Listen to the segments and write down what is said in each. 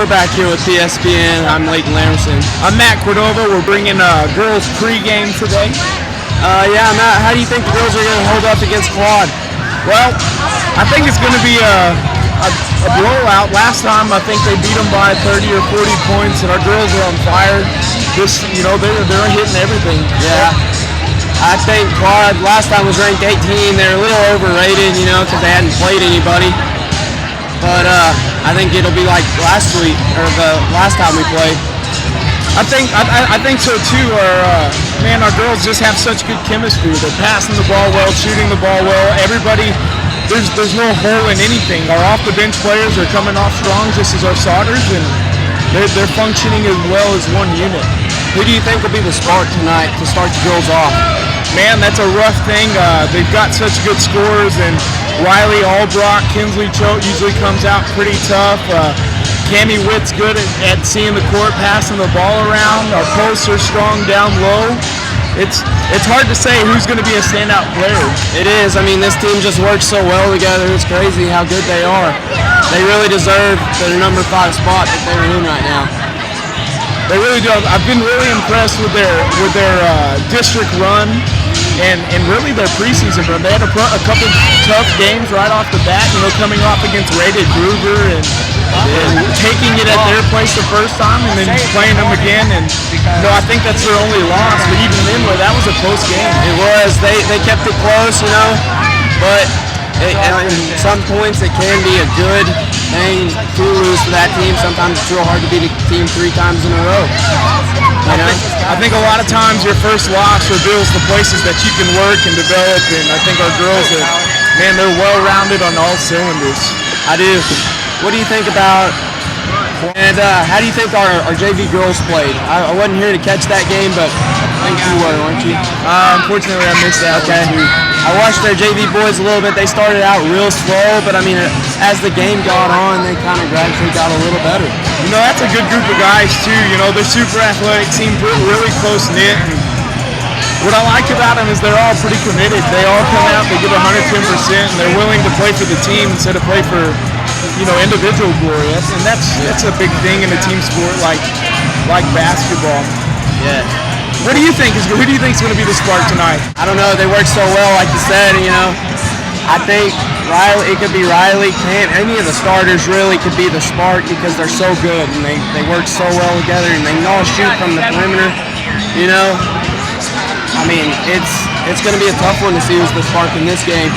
We're back here with PSPN. I'm Leighton Lamerson. I'm Matt Cordova. We're bringing girls pregame today. Yeah, Matt, how do you think the girls are going to hold up against Claude? Well, I think it's going to be a blowout. Last time, I think they beat them by 30 or 40 points, and our girls are on fire. They're hitting everything. Yeah. I think Claude last time was ranked 18. They're a little overrated, because they hadn't played anybody. But I think it'll be like last week or the last time we played. I think so too. Our girls just have such good chemistry. They're passing the ball well, shooting the ball well. Everybody, there's no hole in anything. Our off the bench players are coming off strong, just as our starters, and they're functioning as well as one unit. Who do you think will be the spark tonight to start the girls off? Man, that's a rough thing. They've got such good scorers, and Riley Albrock, Kinsley Choate usually comes out pretty tough. Cammie Witt's good at seeing the court, passing the ball around. Our posts are strong down low. It's hard to say who's going to be a standout player. It is. I mean, this team just works so well together. It's crazy how good they are. They really deserve their number 5 spot that they're in right now. They really do. I've been really impressed with their district run and really their preseason run. They had a couple tough games right off the bat, coming off against rated Gruber and taking it at their place the first time and then playing them again. And I think that's their only loss. But even then, that was a close game. It was. They kept it close, but at some points it can be a good thing to lose to that team. Sometimes it's real hard to beat a team 3 times in a row. I think a lot of times your first loss reveals the places that you can work and develop, and I think our girls they're well-rounded on all cylinders. I do. What do you think about, and how do you think our JV girls played? I wasn't here to catch that game, but I think you were, weren't you? Unfortunately, I missed that. Okay. I watched their JV boys a little bit. They started out real slow, but as the game got on, they kind of gradually got a little better. That's a good group of guys too. They're super athletic, seem really close knit. What I like about them is they're all pretty committed. They all come out, they give 110%, and they're willing to play for the team instead of play for individual glory. That's a big thing in a team sport like basketball. Yeah. Who do you think is going to be the spark tonight? I don't know. They work so well, like you said. I think Riley. It could be Riley. Any of the starters really could be the spark because they're so good and they work so well together and they can all shoot from the perimeter. I mean, it's going to be a tough one to see who's the spark in this game.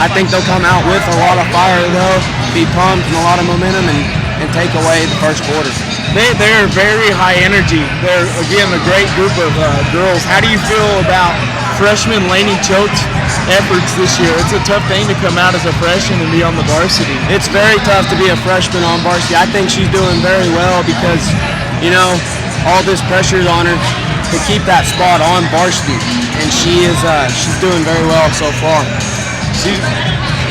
I think they'll come out with a lot of fire though, be pumped and a lot of momentum and take away the first quarter. They're very high energy. They're, again, a great group of girls. How do you feel about freshman Lainey Choate's efforts this year? It's a tough thing to come out as a freshman and be on the varsity. It's very tough to be a freshman on varsity. I think she's doing very well because, all this pressure is on her to keep that spot on varsity. And she's doing very well so far.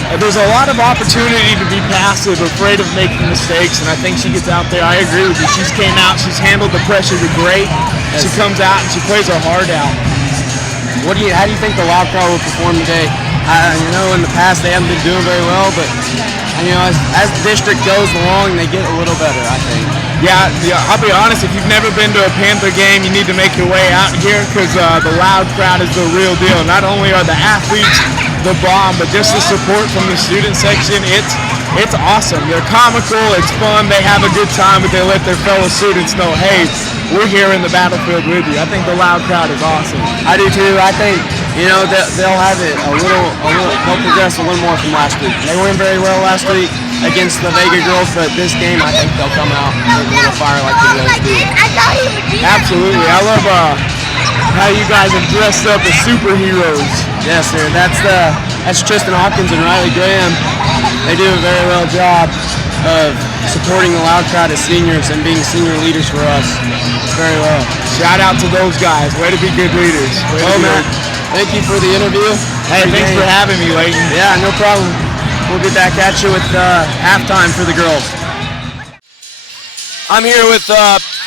There's a lot of opportunity to be passive, afraid of making mistakes, and I think she gets out there. I agree with you. She's came out, she's handled the pressure great. Yes. She comes out and she plays her heart out. How do you think the Loud Crowd will perform today? In the past they haven't been doing very well, but as the district goes along, they get a little better, I think. Yeah, I'll be honest, if you've never been to a Panther game, you need to make your way out here because the Loud Crowd is the real deal. Not only are the athletes the bomb, but just the support from the student section, it's awesome. They're comical, it's fun, they have a good time, but they let their fellow students know, hey, we're here in the battlefield with you. I think the Loud Crowd is awesome. I do too. I think they'll have it they'll progress a little more from last week. They went very well last week against the Vega girls, but this game I think they'll come out with a little fire like they always do. Absolutely. I love how you guys have dressed up as superheroes. Yes, sir. That's Tristan Hopkins and Riley Graham. They do a very well job of supporting the Loud Crowd as seniors and being senior leaders for us. Very well. Shout out to those guys. Way to be good leaders. Matt, thank you for the interview. Hey, thanks for having me, Leighton. Yeah, no problem. We'll get back at you with halftime for the girls. I'm here with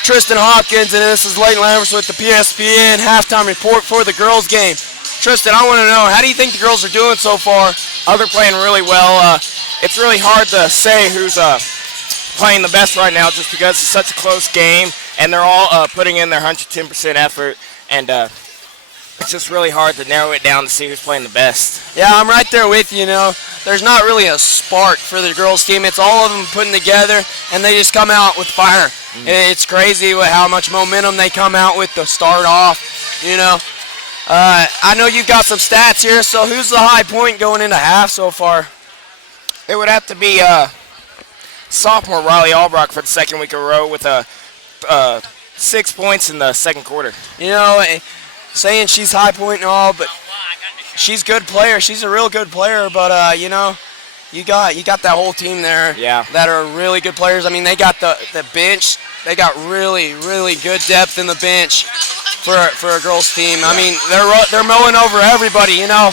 Tristan Hopkins, and this is Leighton Lamerson with the PSPN halftime report for the girls game. Tristan, I want to know, how do you think the girls are doing so far? They're playing really well. It's really hard to say who's playing the best right now just because it's such a close game, and they're all putting in their 110% effort, and it's just really hard to narrow it down to see who's playing the best. Yeah, I'm right there with you, There's not really a spark for the girls' team. It's all of them putting together, and they just come out with fire. It's crazy how much momentum they come out with to start off, I know you've got some stats here, so who's the high point going into half so far? It would have to be sophomore Riley Albrock for the second week in a row with 6 points in the second quarter. Saying she's high point and all, but she's a good player. She's a real good player, but you got that whole team there that are really good players. I mean, they got the bench. They got really, really good depth in the bench for a girls team. I mean, they're mowing over everybody. How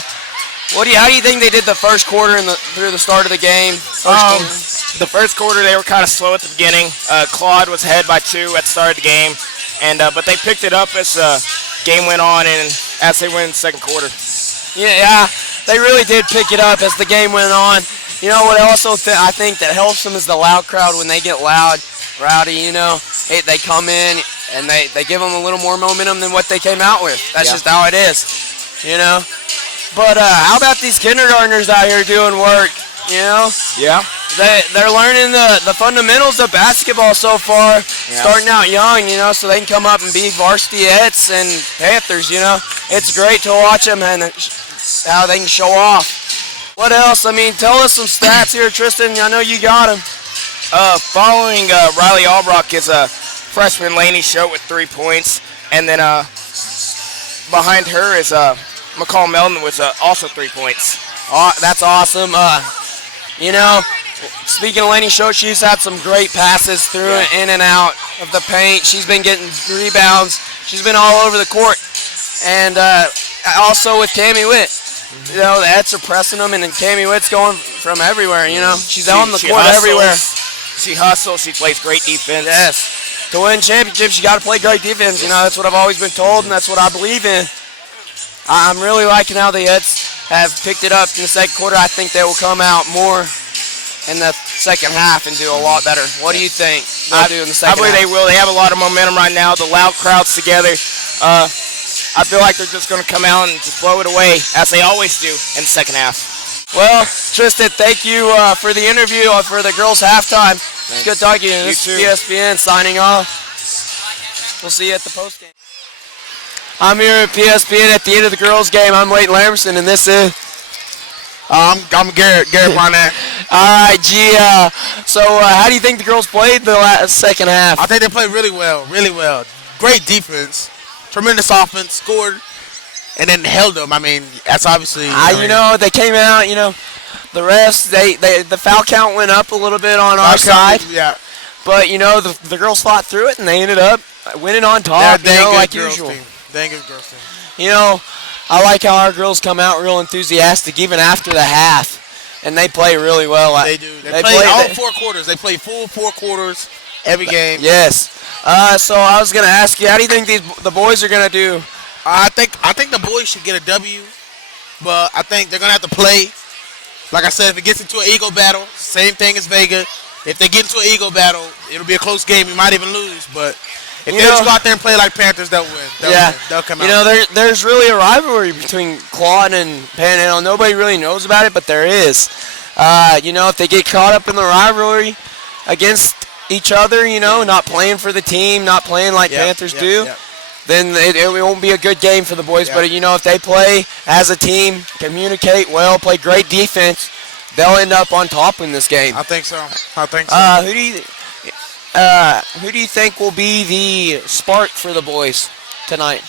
do you think they did the first quarter through the start of the game? The first quarter they were kind of slow at the beginning. Claude was ahead by 2 at the start of the game, but they picked it up as game went on and as they went in the second quarter. Yeah, they really did pick it up as the game went on. What also I think that helps them is the loud crowd. When they get loud, rowdy, they come in and they give them a little more momentum than what they came out with. That's just how it is, But how about these kindergartners out here doing work, Yeah. They're learning the fundamentals of basketball so far, starting out young, so they can come up and be varsityets and Panthers, It's great to watch them and how they can show off. What else? I mean, tell us some stats here, Tristan. I know you got them. Following Riley Albrock is freshman Lainey Schott with 3 points, and then behind her is McCall Melton with also 3 points. That's awesome. Speaking of Lainey Schott, she's had some great passes through and in and out of the paint. She's been getting rebounds. She's been all over the court. And also with Cammie Witt. The Eds are pressing them, and then Cammie Witt's going from everywhere, She's on the court everywhere. She hustles. She plays great defense. Yes. To win championships, you got to play great defense. That's what I've always been told, and that's what I believe in. I'm really liking how the Eds have picked it up in the second quarter. I think they will come out more in the second half and do a lot better. What do you think they'll do in the second half? I believe they will. They have a lot of momentum right now. The loud crowds together. I feel like they're just going to come out and just blow it away, as they always do in the second half. Well, Tristan, thank you for the interview for the girls' halftime. It's good talking to you. This is PSPN signing off. We'll see you at the postgame. I'm here at PSPN at the end of the girls' game. I'm Leighton Lamberson, and this is... I'm Garrett Barnett. All right, G. So how do you think the girls played the second half? I think they played really well, really well. Great defense, tremendous offense, scored, and then held them. I mean, that's obviously... they came out, the refs, the foul count went up a little bit on our side. Yeah. But, the girls fought through it, and they ended up winning on top, like usual. Dang good girls team. I like how our girls come out real enthusiastic even after the half, and they play really well. They do. They play all 4 quarters. They play full 4 quarters every game. Yes. So I was going to ask you, how do you think the boys are going to do? I think the boys should get a W, but I think they're going to have to play. Like I said, if it gets into an ego battle, same thing as Vega. If they get into an ego battle, it'll be a close game. You might even lose, but if they just go out there and play like Panthers, they'll win. They'll come out. There's really a rivalry between Claude and Panhandle. Nobody really knows about it, but there is. If they get caught up in the rivalry against each other, not playing for the team, not playing like Panthers do, then it won't be a good game for the boys. But, if they play as a team, communicate well, play great defense, they'll end up on top in this game. I think so. Who do you think will be the spark for the boys tonight?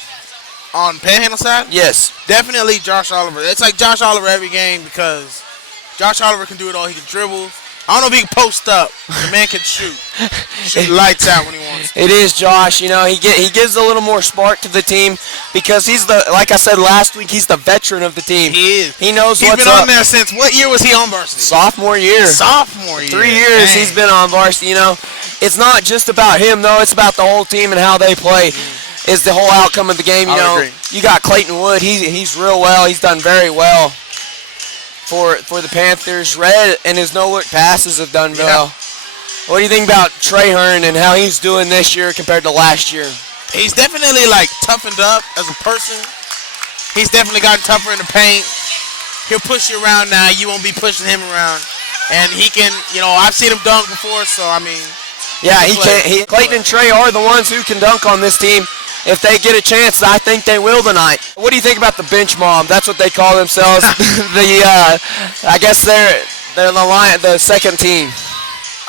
On Panhandle side? Yes. Definitely Josh Oliver. It's like Josh Oliver every game because Josh Oliver can do it all. He can dribble. I don't know if he can post up. The man can shoot. Shoot lights out when he wants to. It is Josh. He gives a little more spark to the team because he's like I said last week, he's the veteran of the team. He is. He knows he's what's been up. on there since, what year was he on varsity? Sophomore year. 3 years he's been on varsity. It's not just about him though. It's about the whole team and how they play. Is the whole outcome of the game. You got Clayton Wood. He's real well. He's done very well for the Panthers. Red and his no-look passes have done well. What do you think about Trey Hearn and how he's doing this year compared to last year? He's definitely like toughened up as a person. He's definitely gotten tougher in the paint. He'll push you around now. You won't be pushing him around. And he can, I've seen him dunk before, so I mean. Yeah, Clayton and Trey are the ones who can dunk on this team. If they get a chance, I think they will tonight. What do you think about the bench mom? That's what they call themselves. I guess they're the second team.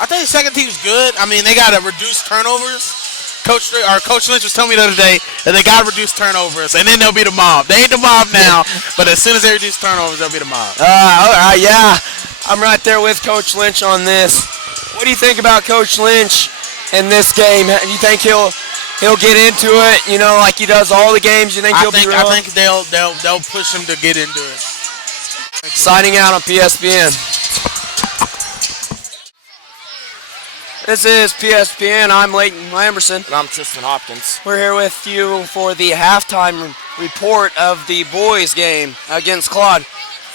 I think the second team's good. I mean, they got to reduce turnovers. Coach Lynch was telling me the other day that they got to reduce turnovers, and then they'll be the mob. They ain't the mob now, but as soon as they reduce turnovers, they'll be the mob. Yeah, I'm right there with Coach Lynch on this. What do you think about Coach Lynch in this game? Do you think he'll get into it, like he does all the games? You think he'll be real? I think they'll push him to get into it. Signing out on PSPN. This is PSPN. I'm Leighton Lamberson. And I'm Tristan Hopkins. We're here with you for the halftime report of the boys game against Claude.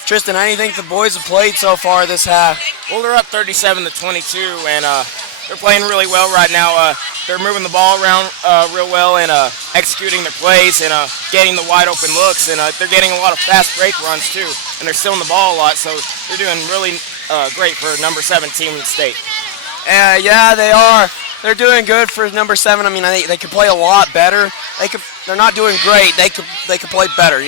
Tristan, how do you think the boys have played so far this half? Well, they're up 37-22, and they're playing really well right now. They're moving the ball around real well and executing their plays and getting the wide open looks, and they're getting a lot of fast break runs too, and they're stealing the ball a lot, so they're doing really great for number 7 team in the state. Yeah, they are. They're doing good for number 7. I mean, they could play a lot better. They're not doing great. They could play better.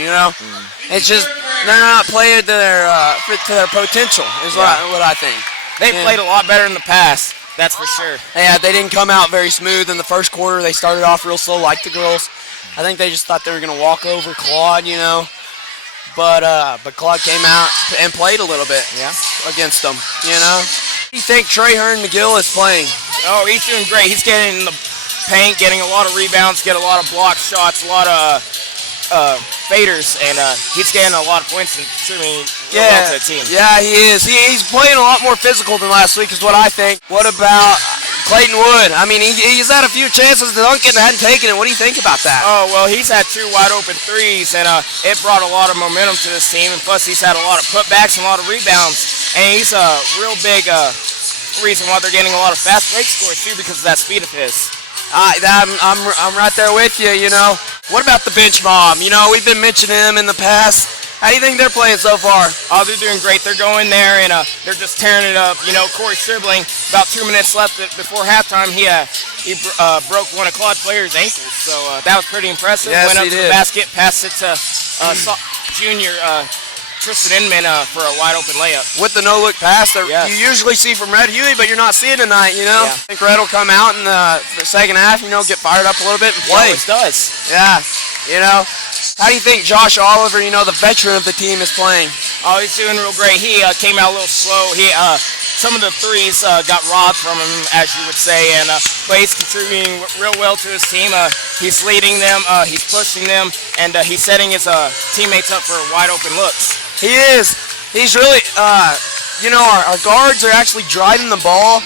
It's just they're not playing to their potential. Is what I think. They've played a lot better in the past. That's for sure. Yeah, they didn't come out very smooth in the first quarter. They started off real slow, like the girls. I think they just thought they were going to walk over Claude, But Claude came out and played a little bit against them, What do you think Trey Hearn McGill is playing? Oh, he's doing great. He's getting in the paint, getting a lot of rebounds, getting a lot of block shots, a lot of faders, and he's getting a lot of points and contributing well to the team. Yeah, he is. He's playing a lot more physical than last week is what I think. What about Clayton Wood? I mean, he's had a few chances to dunk it and hadn't taken it. What do you think about that? Oh, well, he's had 2 wide open threes, and it brought a lot of momentum to this team, and plus he's had a lot of putbacks and a lot of rebounds, and he's a real big reason why they're getting a lot of fast break scores too, because of that speed of his. I'm right there with you, What about the bench mom? We've been mentioning them in the past. How do you think they're playing so far? Oh, they're doing great. They're going there, and they're just tearing it up. Corey Stribling, about 2 minutes left before halftime, he broke one of Claude players' ankles, so that was pretty impressive. Yes, Went up he to did. the basket, passed it to junior Tristan Inman for a wide-open layup. With the no-look pass that Yes. you usually see from Red Huey, but you're not seeing tonight, Yeah. I think Red will come out in the second half, get fired up a little bit and play. Always does. Yeah, How do you think Josh Oliver, the veteran of the team, is playing? Oh, he's doing real great. He came out a little slow. Some of the threes got robbed from him, as you would say, and but he's contributing real well to his team. He's leading them, he's pushing them, and he's setting his teammates up for wide open looks. He is. He's really, our guards are actually driving the ball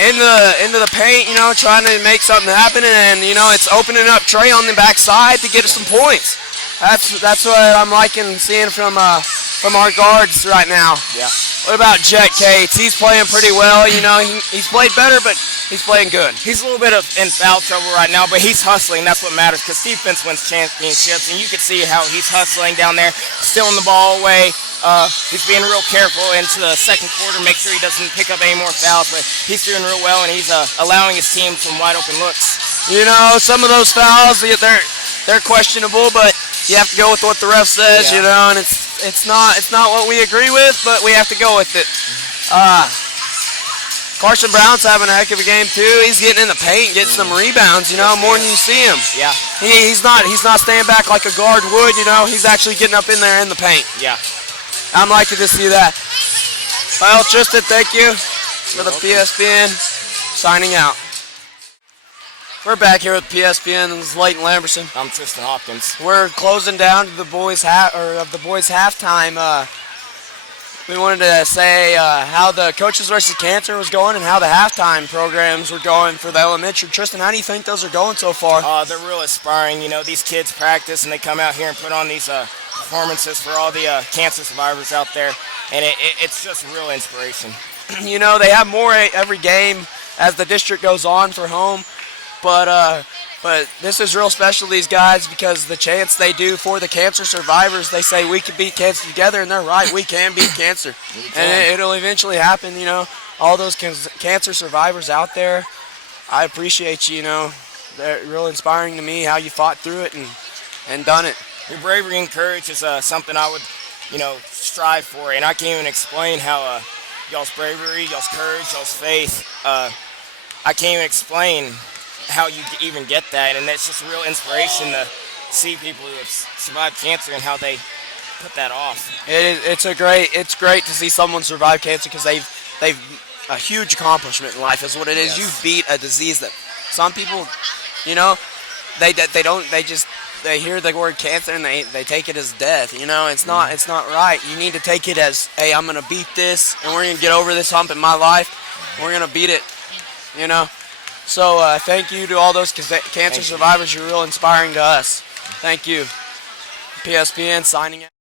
into the paint, trying to make something happen, and it's opening up Trey on the backside to get us some points. That's what I'm liking seeing from our guards right now. Yeah. What about Jet Cates? He's playing pretty well. He's played better, but he's playing good. He's a little bit in foul trouble right now, but he's hustling. That's what matters, because defense wins championships, and you can see how he's hustling down there, stealing the ball away. He's being real careful into the second quarter, make sure he doesn't pick up any more fouls, but he's doing real well, and he's allowing his team some wide open looks. Some of those fouls, they're questionable, but you have to go with what the ref says, and it's not what we agree with, but we have to go with it. Carson Brown's having a heck of a game too. He's getting in the paint, getting some rebounds, more than you see him. Yeah. He's not staying back like a guard would, he's actually getting up in there in the paint. Yeah. I'm liking to see that. Well, Tristan, thank you for the PSPN. Signing out. We're back here with PSPN. This is Leighton Lamberson. I'm Tristan Hopkins. We're closing down to the boys' halftime. We wanted to say how the Coaches versus Cancer was going and how the halftime programs were going for the elementary. Tristan, how do you think those are going so far? They're real inspiring. These kids practice and they come out here and put on these performances for all the cancer survivors out there, and it's just real inspiration. You know, they have more every game as the district goes on for home. But this is real special, these guys, because the chants they do for the cancer survivors, they say we can beat cancer together, and they're right. We can beat cancer. And it'll eventually happen, you know. All those cancer survivors out there, I appreciate you, you know. They're real inspiring to me how you fought through it and done it. Your bravery and courage is something I would, you know, strive for, and I can't even explain how y'all's bravery, y'all's courage, y'all's faith. I can't even explain how you even get that, and that's just a real inspiration to see people who have survived cancer and how they put that off. It's great to see someone survive cancer because they've a huge accomplishment in life is what it is. Yes. You've beat a disease that some people, you know, they hear the word cancer and they take it as death. You know, it's not right. You need to take it as, hey, I'm gonna beat this and we're gonna get over this hump in my life. We're gonna beat it. You know. So thank you to all those cancer survivors. You're real inspiring to us. Thank you. PSPN signing out.